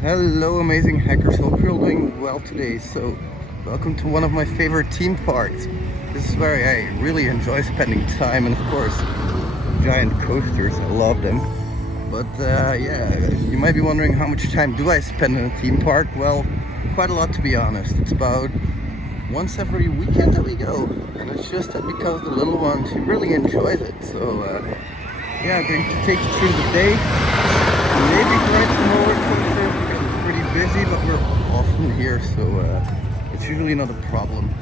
Hello amazing hackers, hope you're all doing well today. So welcome to one of my favorite theme parks. This is where I really enjoy spending time, and of course giant coasters, I love them. But yeah, you might be wondering, how much time do I spend in a theme park? Well, quite a lot, to be honest. It's about once every weekend that we go, and it's just that because the little one, she really enjoys it. So yeah, I'm going to take you through the day. Maybe ride some roller coaster because it's pretty busy, but we're often here, so it's usually not a problem.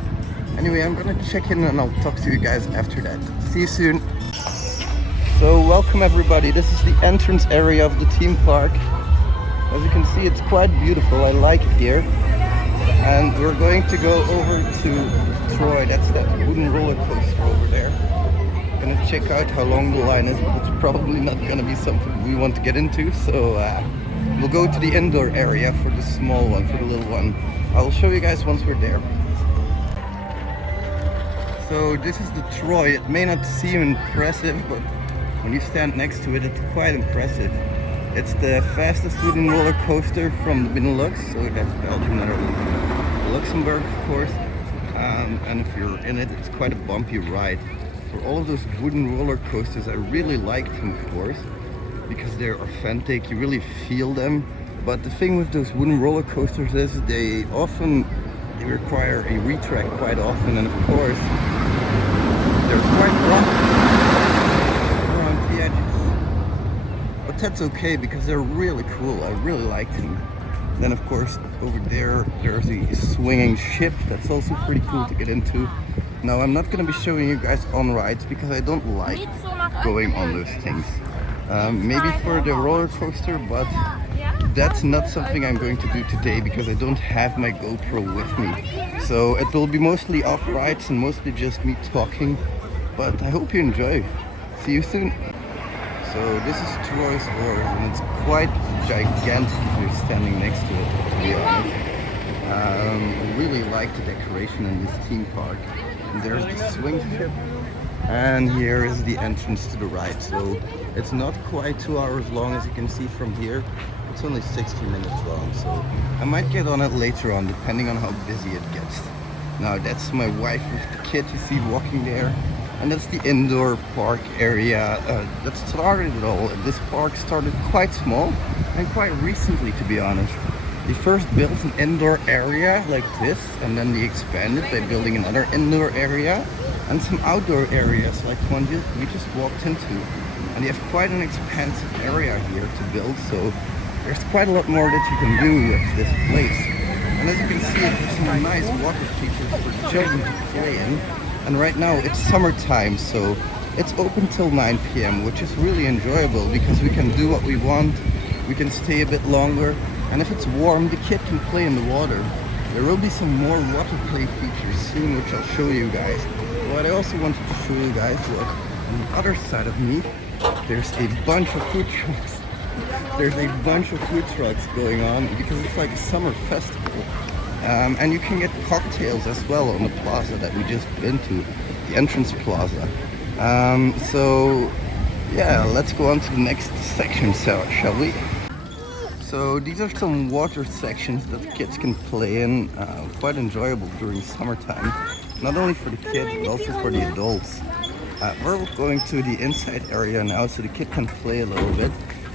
Anyway, I'm gonna check in and I'll talk to you guys after that. See you soon. So welcome everybody. This is the entrance area of the theme park. As you can see, it's quite beautiful. I like it here. And we're going to go over to Troy. That's that wooden roller coaster over there. Gonna check out how long the line is, but it's probably not gonna be something we want to get into, so we'll go to the indoor area for the small one, for the little one. I'll show you guys once we're there. So this is the Troy. It may not seem impressive, but when you stand next to it, it's quite impressive. It's the fastest wooden roller coaster from the Benelux, so that's Belgium, Netherlands, Luxembourg, of course. And if you're in it, it's quite a bumpy ride. For all of those wooden roller coasters, I really like them, of course, because they're authentic. You really feel them. But the thing with those wooden roller coasters is they require a retract quite often, and of course they're quite rough around the edges. But that's okay because they're really cool. I really like them. Then of course over there's a swinging ship that's also pretty cool to get into. Now I'm not going to be showing you guys on rides because I don't like going on those things. Maybe for the roller coaster, but that's not something I'm going to do today because I don't have my GoPro with me. So it will be mostly off rides and mostly just me talking, but I hope you enjoy. See you soon. So this is Troy's Horse, and it's quite gigantic if you're standing next to it, to be honest. I really like the decoration in this theme park. And there's the swing ship, and here is the entrance to the ride. So it's not quite 2 hours long, as you can see from here. It's only 60 minutes long, so I might get on it later on, depending on how busy it gets. Now that's my wife with the kid you see walking there. And that's the indoor park area that started it all. This park started quite small and quite recently, to be honest. They first built an indoor area like this, and then they expanded by building another indoor area and some outdoor areas like one we just walked into. And they have quite an expansive area here to build, so there's quite a lot more that you can do with this place. And as you can see, there's some nice water features for children to play in. And right now it's summertime, so it's open till 9 p.m, which is really enjoyable because we can do what we want. We can stay a bit longer, and if it's warm, the kid can play in the water. There will be some more water play features soon, which I'll show you guys. What I also wanted to show you guys was on the other side of me, there's a bunch of food trucks. There's a bunch of food trucks going on because it's like a summer festival. And you can get cocktails as well on the plaza that we just been to, the entrance plaza. So yeah, let's go on to the next section, shall we? So these are some water sections that the kids can play in, quite enjoyable during summertime, not only for the kids but also for the adults. We're going to the inside area now so the kid can play a little bit,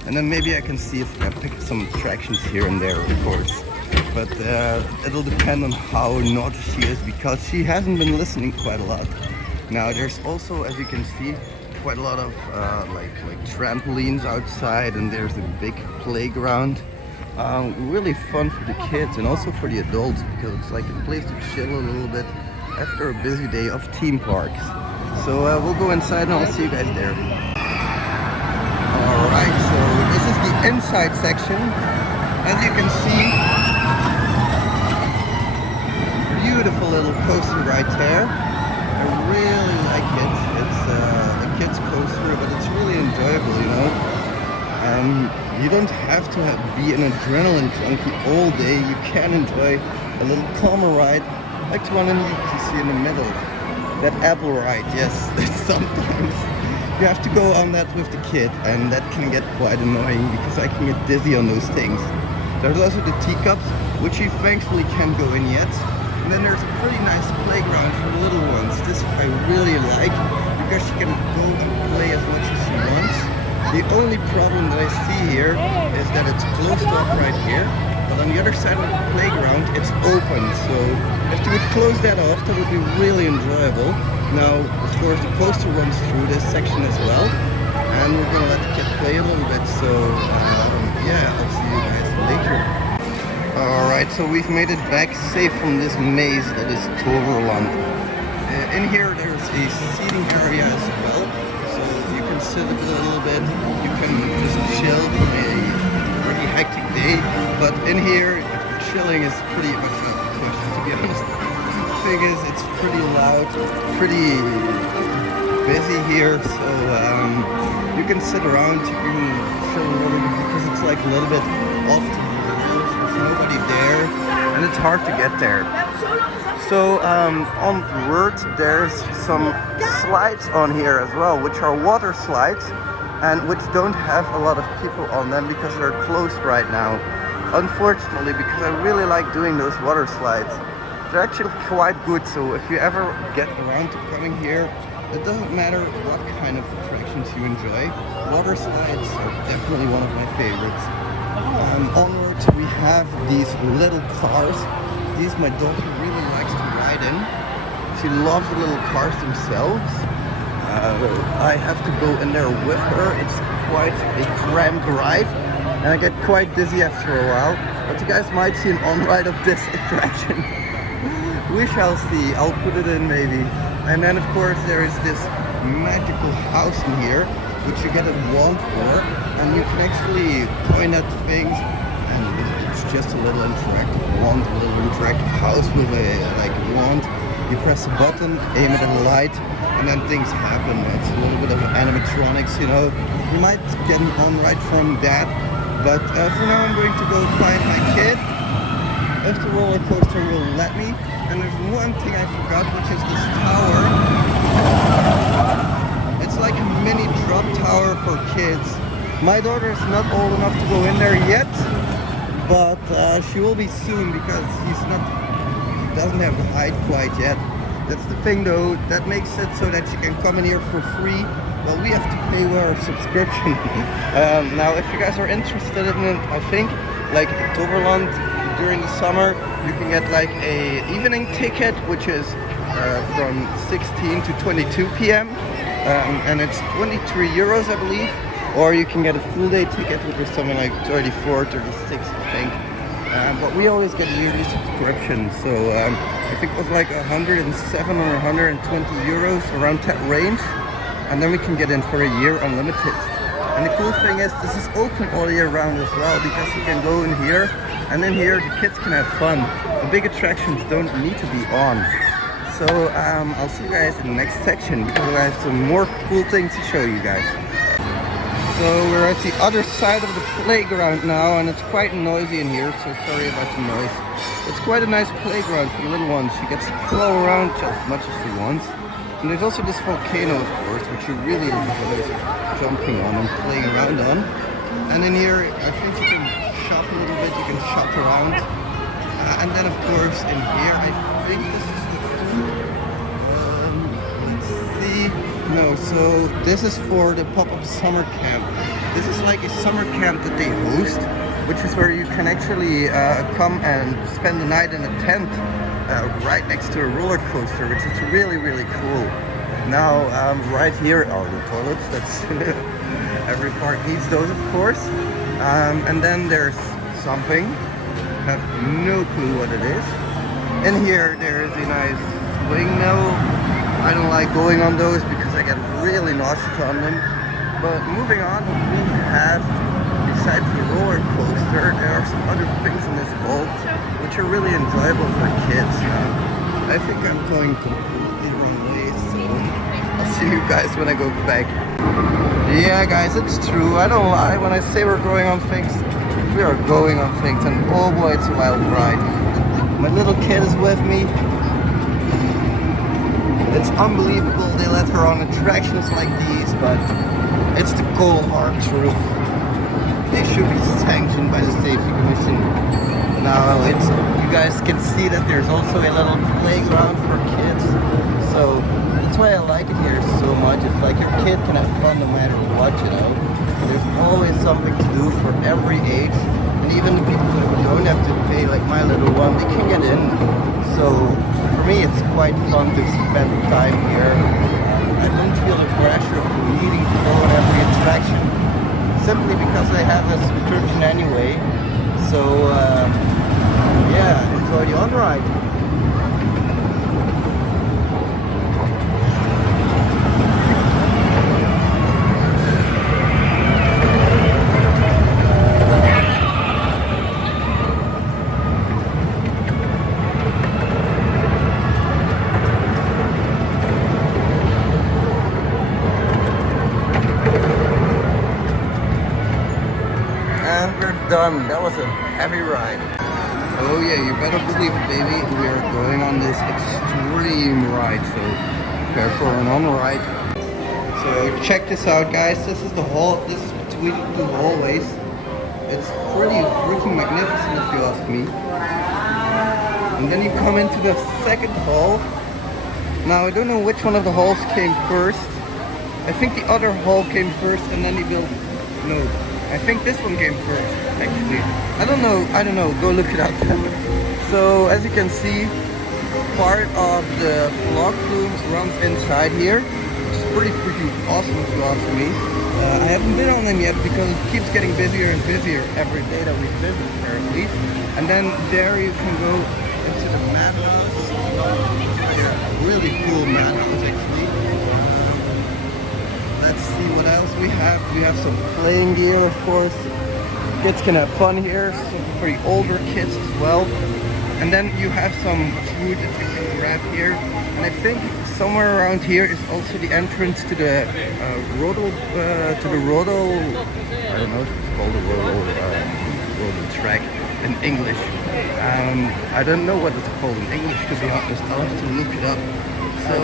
and then maybe I can see if I pick some attractions here and there, of course. But it'll depend on how naughty she is because she hasn't been listening quite a lot. Now there's also, as you can see, quite a lot of like trampolines outside, and there's a big playground. Really fun for the kids and also for the adults because it's like a place to chill a little bit after a busy day of theme parks. So we'll go inside and I'll see you guys there. Alright, so this is the inside section. As you can see, beautiful little coaster right there. I really like it. It's a kid's coaster, but it's really enjoyable, you know. You don't have to be an adrenaline junkie all day. You can enjoy a little calmer ride, like the one you see in the middle. That apple ride, yes. Sometimes you have to go on that with the kid, and that can get quite annoying because I can get dizzy on those things. There's also the teacups, which you thankfully can't go in yet. And then there's a pretty nice playground for little ones. This I really like because she can go and play as much as she wants. The only problem that I see here is that it's closed off right here, but on the other side of the playground it's open. So if you would close that off, that would be really enjoyable. Now, of course, the coaster runs through this section as well, and we're gonna let the kid play a little bit. So yeah, I'll see you guys later. Alright, so we've made it back safe from this maze that is Toverland. In here there's a seating area as well, so you can sit a little bit, you can just chill from a pretty hectic day, but in here chilling is pretty much not the question, to be honest. The thing is, it's pretty loud, pretty busy here, so you can sit around, you can chill a little bit because it's like a little bit off to the hills, there's nobody there, and it's hard to get there. So onwards there's some slides on here as well, which are water slides and which don't have a lot of people on them because they're closed right now. Unfortunately, because I really like doing those water slides. They're actually quite good, so if you ever get around to coming here, it doesn't matter what kind of attractions you enjoy. Water slides are definitely one of my favorites. Onwards we have these little cars. These my daughter really likes to ride in. She loves the little cars themselves. I have to go in there with her. It's quite a cramped ride, and I get quite dizzy after a while. But you guys might see an on-ride of this attraction. We shall see. I'll put it in maybe. And then of course there is this magical house in here, which you get a wand for, and you can actually point at things, and it's just a little interactive wand, a little interactive house with a like wand. You press a button, aim it at a light, and then things happen. It's a little bit of animatronics, you know. You might get an on-ride from that, but for now I'm going to go find my kid, if the roller coaster will let me. And there's one thing I forgot, which is this tower. It's like a mini drop tower for kids. My daughter is not old enough to go in there yet, but she will be soon because doesn't have the height quite yet. That's the thing though, that makes it so that she can come in here for free. Well, we have to pay her subscription. Now, if you guys are interested in it, I think like Toverland during the summer, you can get like a evening ticket, which is from 16 to 22 p.m. And it's 23 euros, I believe. Or you can get a full day ticket, which is something like 34, 36, I think. But we always get a yearly subscription, so I think it was like 107 or 120 euros, around that range. And then we can get in for a year unlimited. And the cool thing is, this is open all year round as well, because you can go in here, and in here the kids can have fun. The big attractions don't need to be on. So I'll see you guys in the next section, because I have some more cool things to show you guys. So we're at the other side of the playground now, and it's quite noisy in here, so sorry about the noise. It's quite a nice playground for the little ones. She gets to flow around just as much as she wants. And there's also this volcano, of course, which you really enjoy jumping on and playing around on. And in here, I think you can shop a little bit, you can shop around. And then, of course, in here, I think this is the food. Let's see. No, so this is for the pop-up summer camp. This is like a summer camp that they host, which is where you can actually come and spend the night in a tent right next to a roller coaster, which is really, really cool. Now, right here are the toilets. That's every park needs those, of course. And then there's something. I have no clue what it is. In here, there is a nice swing mill. I don't like going on those because I get really nauseous on them. But moving on, we have, besides the roller coaster, there are some other things in this vault which are really enjoyable for kids. I think I'm going completely wrong way, so I'll see you guys when I go back. Yeah guys, it's true, I don't lie when I say we're going on things. We are going on things, and oh boy, it's a wild ride. My little kid is with me. It's unbelievable they let her on attractions like these, but it's the cold hard truth. They should be sanctioned by the Safety Commission. Now you guys can see that there's also a little playground for kids. So that's why I like it here so much. It's like your kid can have fun no matter what, you know. There's always something to do for every age. And even the people who don't have to pay, like my little one, they can get in. So for me, it's quite fun to spend time here. I don't feel the pressure of needing to go on every attraction, simply because I have a subscription anyway. So yeah, enjoy the on-ride. Done. That was a heavy ride. Oh yeah, you better believe it, baby. We are going on this extreme ride, so prepare for an on-ride. So check this out, guys. This is the hall. This is between the two hallways. It's pretty freaking magnificent, if you ask me. And then you come into the second hall. Now I don't know which one of the halls came first. I think the other hall came first, and then they built. No. I think this one came first, actually. I don't know, go look it up. So, as you can see, part of the vlog rooms runs inside here, which is pretty freaking awesome if you ask me. I haven't been on them yet because it keeps getting busier and busier every day that we visit, apparently. And then there you can go into the madhouse. Yeah, really cool madhouse, actually. Let's see what else we have. We have some playing gear, of course. Kids can have fun here, some for the older kids as well. And then you have some food that you can grab here. And I think somewhere around here is also the entrance to the roto, I don't know if it's called a roto track in English. I don't know what it's called in English, to be honest. I'll have to look it up. So.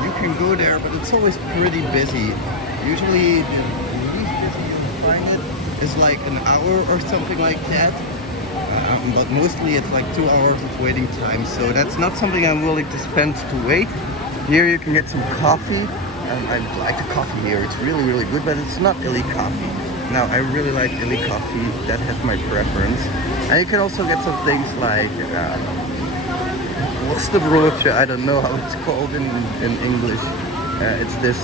You can go there, but it's always pretty busy. Usually the least busy you'll find it is like an hour or something like that. But mostly it's like 2 hours of waiting time. So that's not something I'm willing to spend to wait. Here you can get some coffee. I like the coffee here. It's really, really good, but it's not illy coffee. Now, I really like illy coffee. That has my preference. And you can also get some things like what's the broodje? I don't know how it's called in English. It's this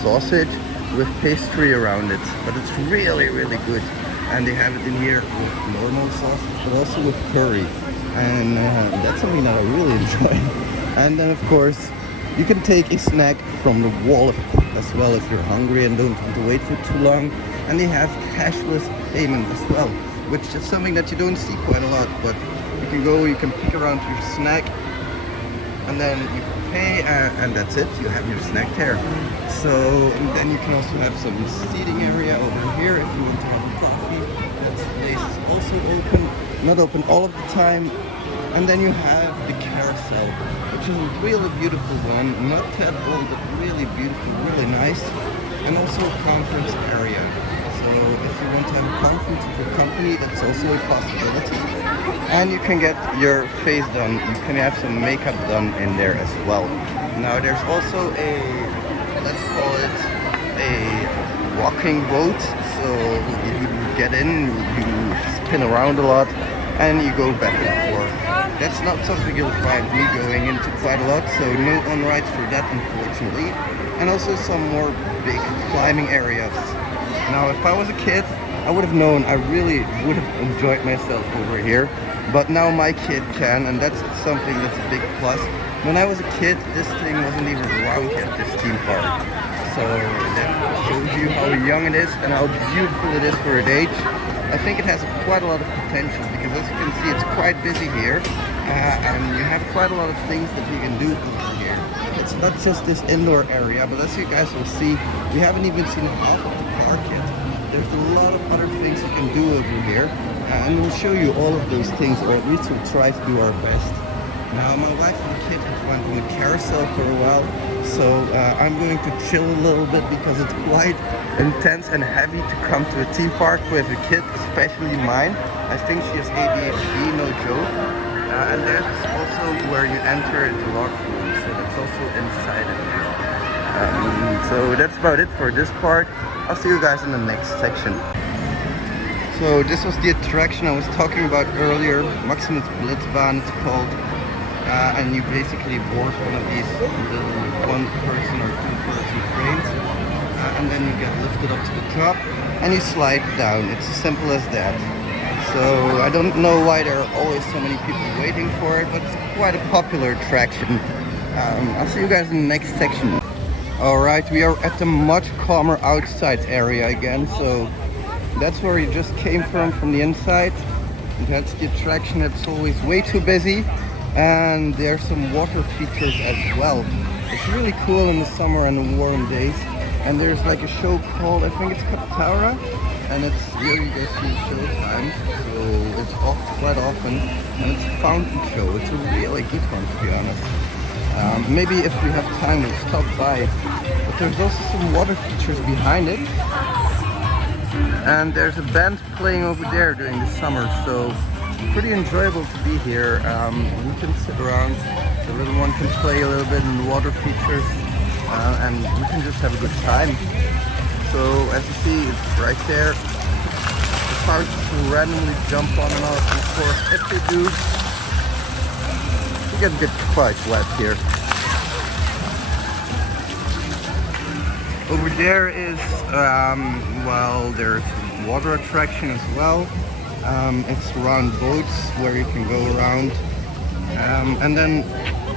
sausage with pastry around it, but it's really, really good. And they have it in here with normal sausage, but also with curry. And that's something that I really enjoy. And then, of course, you can take a snack from the wall as well if you're hungry and don't want to wait for too long. And they have cashless payment as well, which is something that you don't see quite a lot, but you can go, you can pick around your snack, and then you pay, and that's it. You have your snack there. So, and then you can also have some seating area over here if you want to have a coffee. This place is also open, not open all of the time. And then you have the carousel, which is a really beautiful one, not that old, but really beautiful, really nice, and also a conference area. So if you want to have a conference with your company, that's also a possibility. And you can get your face done. You can have some makeup done in there as well. Now there's also a, let's call it a walking boat. So you get in, you spin around a lot, and you go back and forth. That's not something you'll find me going into quite a lot, so no on-rides for that, unfortunately. And also some more big climbing areas. Now, if I was a kid, I would have known, I really would have enjoyed myself over here. But now my kid can, and that's something that's a big plus. When I was a kid, this thing wasn't even around yet, this theme park. So that shows you how young it is and how beautiful it is for its age. I think it has quite a lot of potential because, as you can see, it's quite busy here. And you have quite a lot of things that you can do over here. It's not just this indoor area, but as you guys will see, we haven't even seen half of the park yet. There's a lot of other things you can do over here, and we'll show you all of those things, or at least we'll try to do our best. Now, my wife and the kid have went on the carousel for a while, so I'm going to chill a little bit because it's quite intense and heavy to come to a theme park with a kid, especially mine. I think she has ADHD, no joke. And that's also where you enter into locker room, so that's also inside of here. So that's about it for this part. I'll see you guys in the next section. So this was the attraction I was talking about earlier, Maximus Blitzbahn it's called. And you basically board one of these little one-person or two-person trains, and then you get lifted up to the top and you slide down. It's as simple as that. So I don't know why there are always so many people waiting for it, but it's quite a popular attraction. I'll see you guys in the next section. Alright, we are at the much calmer outside area again, so that's where you just came from the inside. That's the attraction that's always way too busy. And there's some water features as well. It's really cool in the summer and the warm days. And there's like a show called, I think it's Captara, and it's here you go see show times. So it's off quite often, and it's a fountain show. It's a really good one, to be honest. Maybe if we have time we'll stop by. But there's also some water features behind it. And there's a band playing over there during the summer, so pretty enjoyable to be here. We can sit around, the little one can play a little bit in the water features, and we can just have a good time. So as you see, it's right there. The cars randomly jump on and off, and of course if they do, you get quite wet here. Over there is, well, there's water attraction as well. It's around boats where you can go around, and then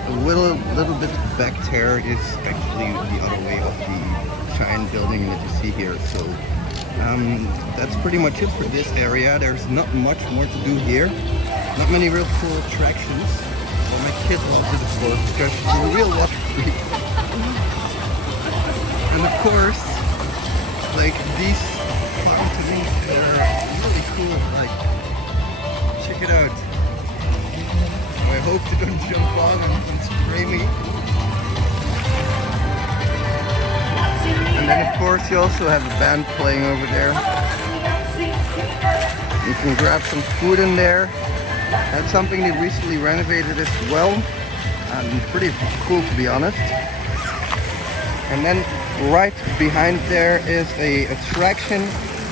a little bit back there is actually the other way of the giant building that you see here. So that's pretty much it for this area. There's not much more to do here. Not many real cool attractions. Well, my kid loves it, of course, because she's a real water freak. And of course, like these fountains, they're really cool. Like, check it out. I hope they don't jump on and spray me. And then of course you also have a band playing over there. You can grab some food in there. That's something they recently renovated as well. And pretty cool, to be honest. And then right behind there is a attraction.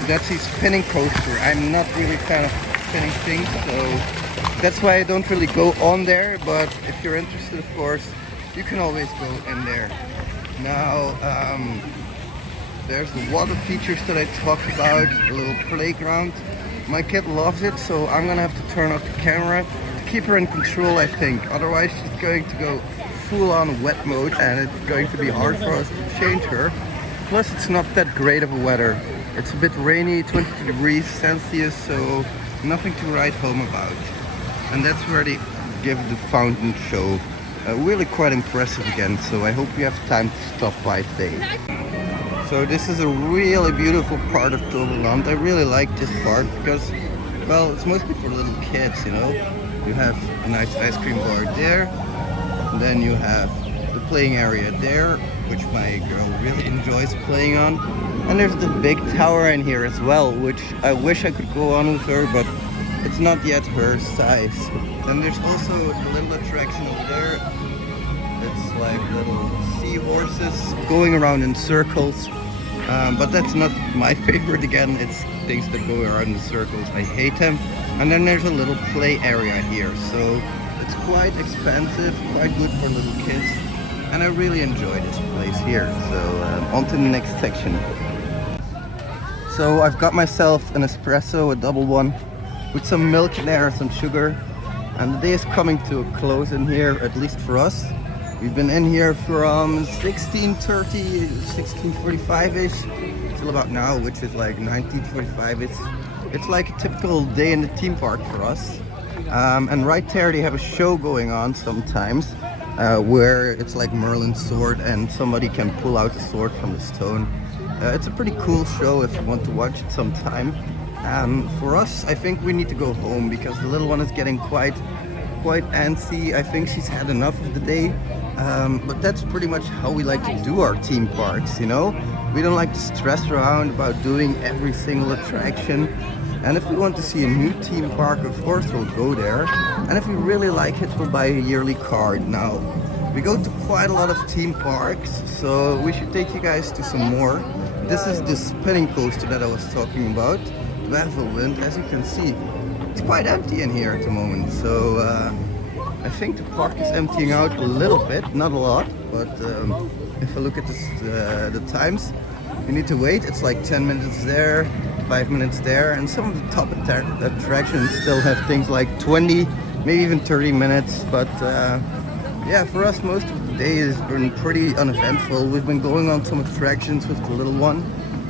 That's a spinning coaster. I'm not really a fan of spinning things, so that's why I don't really go on there. But if you're interested, of course, you can always go in there. Now, there's the water features that I talked about, a little playground. My kid loves it, so I'm gonna have to turn off the camera to keep her in control, I think. Otherwise, she's going to go full-on wet mode, and it's going to be hard for us to change her. Plus, it's not that great of a weather. It's a bit rainy, 22 degrees Celsius, so nothing to write home about. And that's where they give the fountain show. Really quite impressive again, so I hope you have time to stop by today. So this is a really beautiful part of Toverland. I really like this part because, well, it's mostly for little kids, you know. You have a nice ice cream bar there, and then you have the playing area there, which my girl really enjoys playing on. And there's the big tower in here as well, which I wish I could go on with her, but it's not yet her size. Then there's also a little attraction over there. It's like little seahorses going around in circles. But that's not my favorite again. It's things that go around in circles. I hate them. And then there's a little play area here. So it's quite expensive, quite good for little kids. And I really enjoy this place here. So on to the next section. So I've got myself an espresso, a double one, with some milk in there, some sugar. And the day is coming to a close in here, at least for us. We've been in here from 16:30, 16:45-ish till about now, which is like 19:45. It's like a typical day in the theme park for us. And right there they have a show going on sometimes where it's like Merlin's sword and somebody can pull out a sword from the stone. It's a pretty cool show if you want to watch it sometime. For us, I think we need to go home because the little one is getting quite antsy. I think she's had enough of the day. But that's pretty much how we like to do our theme parks, you know? We don't like to stress around about doing every single attraction. And if we want to see a new theme park, of course we'll go there. And if we really like it, we'll buy a yearly card. Now, we go to quite a lot of theme parks, so we should take you guys to some more. This is the spinning coaster that I was talking about, Toverland. As you can see, it's quite empty in here at the moment. So I think the park is emptying out a little bit, not a lot, but if I look at the times, you need to wait. It's like 10 minutes there, 5 minutes there, and some of the top attractions still have things like 20, maybe even 30 minutes. But yeah, for us, most of the day has been pretty uneventful. We've been going on some attractions with the little one,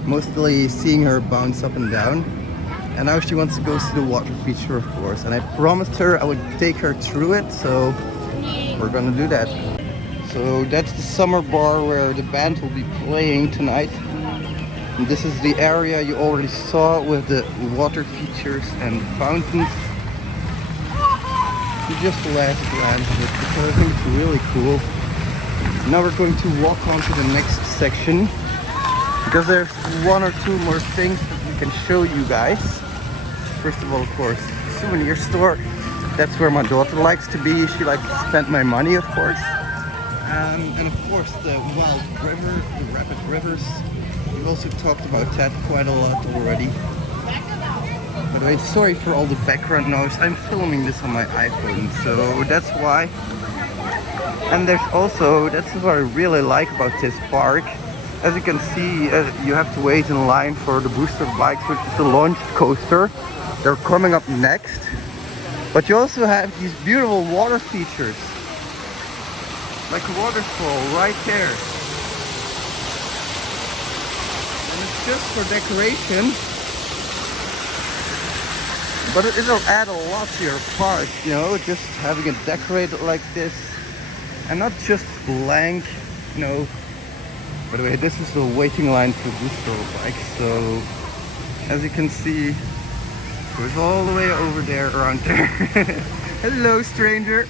mostly seeing her bounce up and down. And now she wants to go see the water feature, of course. And I promised her I would take her through it, so we're gonna do that. So that's the summer bar where the band will be playing tonight. And this is the area you already saw with the water features and fountains. You just last glance at it because I think it's really cool. Now we're going to walk on to the next section because there's one or two more things that we can show you guys. First of all, of course, souvenir store. That's where my daughter likes to be. She likes to spend my money, of course. And of course the wild river, the rapid rivers. We've also talked about that quite a lot already. By the way, sorry for all the background noise. I'm filming this on my iPhone, so that's why. And there's also, that's what I really like about this park. As you can see, you have to wait in line for the booster bikes, which is the launch coaster. They're coming up next. But you also have these beautiful water features. Like a waterfall right there. And it's just for decoration. But it'll add a lot to your park, you know, just having it decorated like this. And not just blank, you know. By the way, this is the waiting line for booster bikes. So, as you can see, it goes all the way over there, around there. Hello, stranger.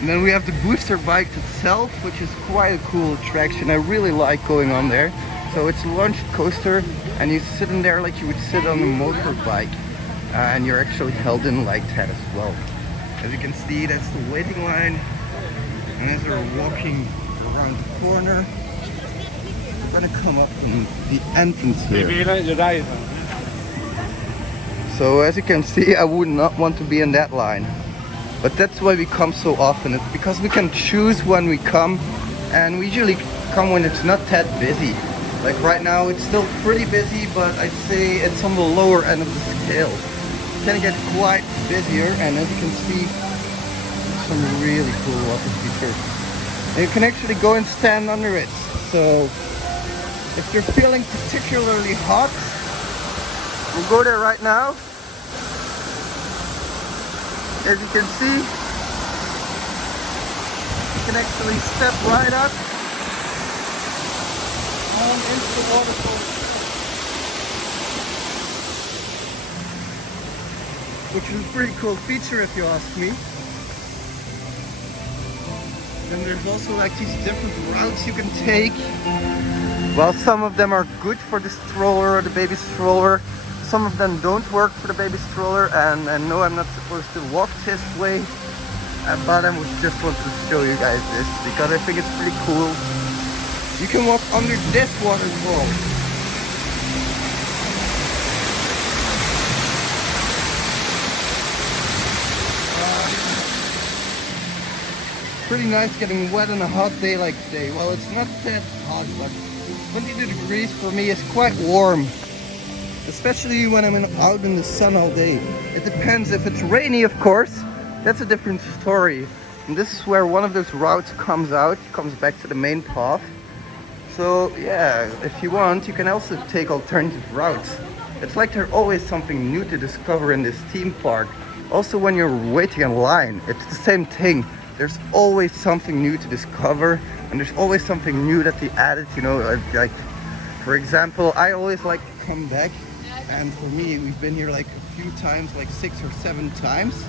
And then we have the booster bike itself, which is quite a cool attraction. I really like going on there. So it's a launched coaster, and you sit in there like you would sit on a motorbike, and you're actually held in like that as well. As you can see, that's the waiting line. And as we're walking around the corner, we're gonna come up from the entrance here. So as you can see, I would not want to be in that line. But that's why we come so often. It's because we can choose when we come, and we usually come when it's not that busy. Like right now, it's still pretty busy, but I'd say it's on the lower end of the scale. It's gonna get quite busier, and as you can see, there's some really cool water features. And you can actually go and stand under it. So if you're feeling particularly hot, we'll go there right now. As you can see, you can actually step right up on into the waterfall, which is a pretty cool feature if you ask me. Then there's also like these different routes you can take. Well, some of them are good for the stroller or the baby stroller. Some of them don't work for the baby stroller, and no, I'm not supposed to walk this way, but I just wanted to show you guys this because I think it's pretty cool. You can walk under this waterfall. Pretty nice getting wet on a hot day like today. Well, it's not that hot, but 22 degrees for me is quite warm. Especially when I'm out in the sun all day. It depends. If it's rainy, of course, that's a different story. And this is where one of those routes comes out, comes back to the main path. So yeah, if you want, you can also take alternative routes. It's like there's always something new to discover in this theme park. Also when you're waiting in line, it's the same thing. There's always something new to discover, and there's always something new that they added, you know, like for example, I always like to come back. And for me, we've been here like a few times, like 6 or 7 times,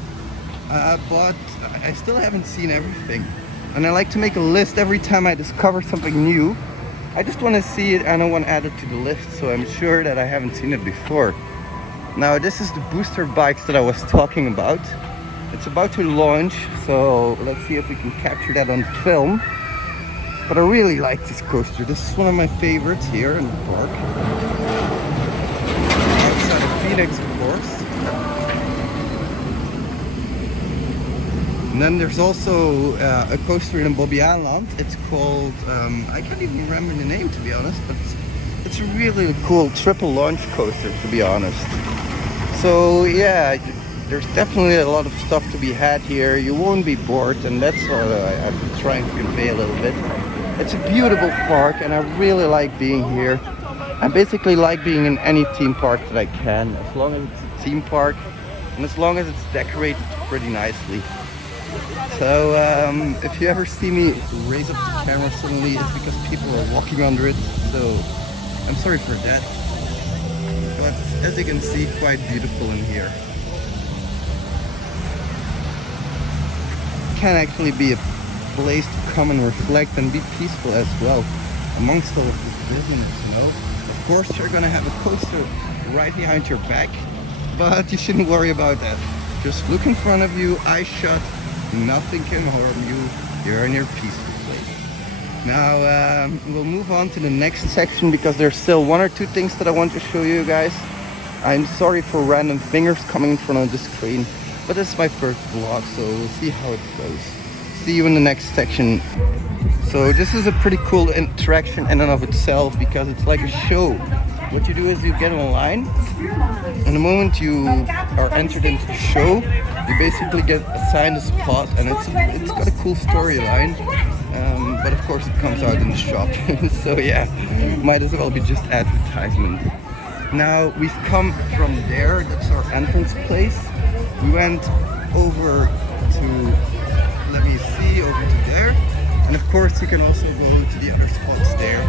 but I still haven't seen everything. and I like to make a list every time I discover something new. I just want to see it and I want to add it to the list, so I'm sure that I haven't seen it before. Now this is the booster bikes that I was talking about. It's about to launch, so let's see if we can capture that on film. But I really like this coaster. This is one of my favorites here in the park. Outside of Phoenix, of course. And then there's also a coaster in Bobbejaanland. It's called, I can't even remember the name to be honest, but it's a really cool triple launch coaster to be honest. So yeah, there's definitely a lot of stuff to be had here. You won't be bored, and that's what I'm trying to convey a little bit. It's a beautiful park and I really like being here. I basically like being in any theme park that I can, as long as it's a theme park and as long as it's decorated pretty nicely. So if you ever see me raise up the camera suddenly, it's because people are walking under it, so I'm sorry for that. But as you can see, quite beautiful in here. Can actually be a place to come and reflect and be peaceful as well amongst all of this business, you know. Of course you're gonna have a coaster right behind your back, but you shouldn't worry about that. Just look in front of you, eyes shut, nothing can harm you, you're in your peaceful place. Now we'll move on to the next section because there's still one or two things that I want to show you guys. I'm sorry for random fingers coming in front of the screen, but this is my first vlog, so we'll see how it goes. See you in the next section. So this is a pretty cool interaction in and of itself because it's like a show. What you do is you get online, and the moment you are entered into the show, you basically get assigned a spot, and it's got a cool storyline. But of course it comes out in the shop. So yeah, might as well be just advertisement. Now we've come from there, that's our entrance place. We went over to, let me see, over to there. And of course you can also go to the other spots there.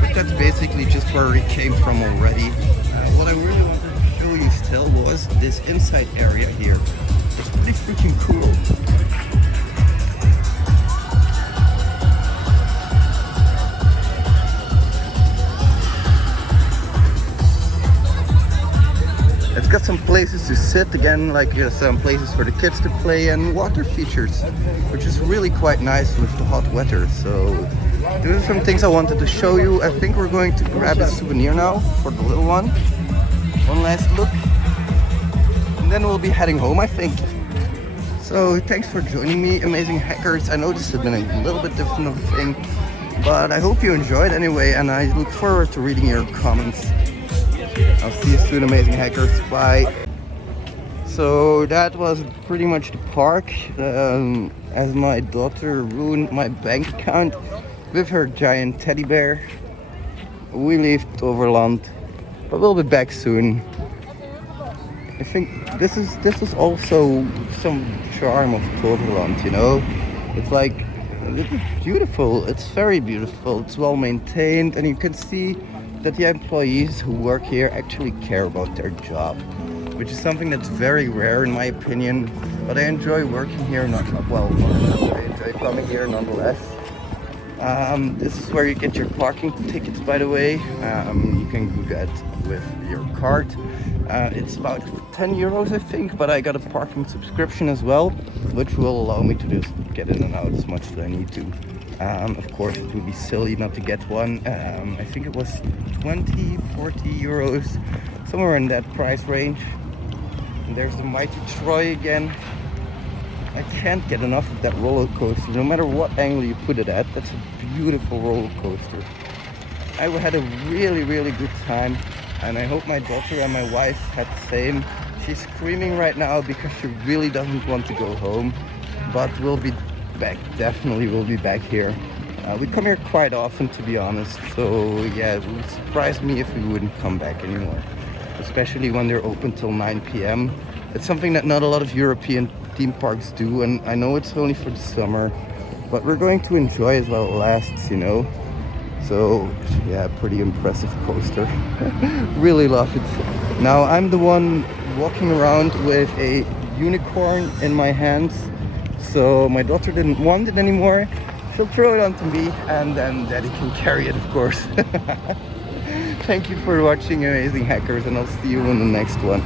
But that's basically just where we came from already. What I really wanted to show you still was this inside area here. It's pretty freaking cool. It's got some places to sit again, like some places for the kids to play, and water features, which is really quite nice with the hot weather. So those are some things I wanted to show you. I think we're going to grab a souvenir now for the little one. One last look, and then we'll be heading home, I think. So thanks for joining me, amazing hackers. I know this has been a little bit different of a thing, but I hope you enjoyed anyway, and I look forward to reading your comments. I'll see you soon, amazing hackers. Bye. So that was pretty much the park. As my daughter ruined my bank account with her giant teddy bear, we leave Toverland, but we'll be back soon. I think this is also some charm of Toverland, you know. It's like, it's beautiful. It's very beautiful. It's well maintained, and you can see that the employees who work here actually care about their job, which is something that's very rare in my opinion. But I enjoy working here, I enjoy coming here nonetheless. This is where you get your parking tickets, by the way. You can do that with your card. It's about 10 euros I think, but I got a parking subscription as well, which will allow me to just get in and out as much as I need to. Of course it would be silly not to get one. I think it was 20, 40 euros, somewhere in that price range. And there's the mighty Troy again. I can't get enough of that roller coaster, no matter what angle you put it at. That's a beautiful roller coaster. I had a really good time, and I hope my daughter and my wife had the same. She's screaming right now because she really doesn't want to go home, but we'll be back. Definitely we'll be back here. We come here quite often, to be honest, so yeah, it would surprise me if we wouldn't come back anymore, especially when they're open till 9 p.m. It's something that not a lot of European theme parks do, and I know it's only for the summer, but we're going to enjoy as while it lasts, you know. So yeah, pretty impressive coaster. Really love it. Now I'm the one walking around with a unicorn in my hands, So my daughter didn't want it anymore. She'll throw it onto me, and then Daddy can carry it, of course. Thank you for watching, amazing hackers, and I'll see you in the next one.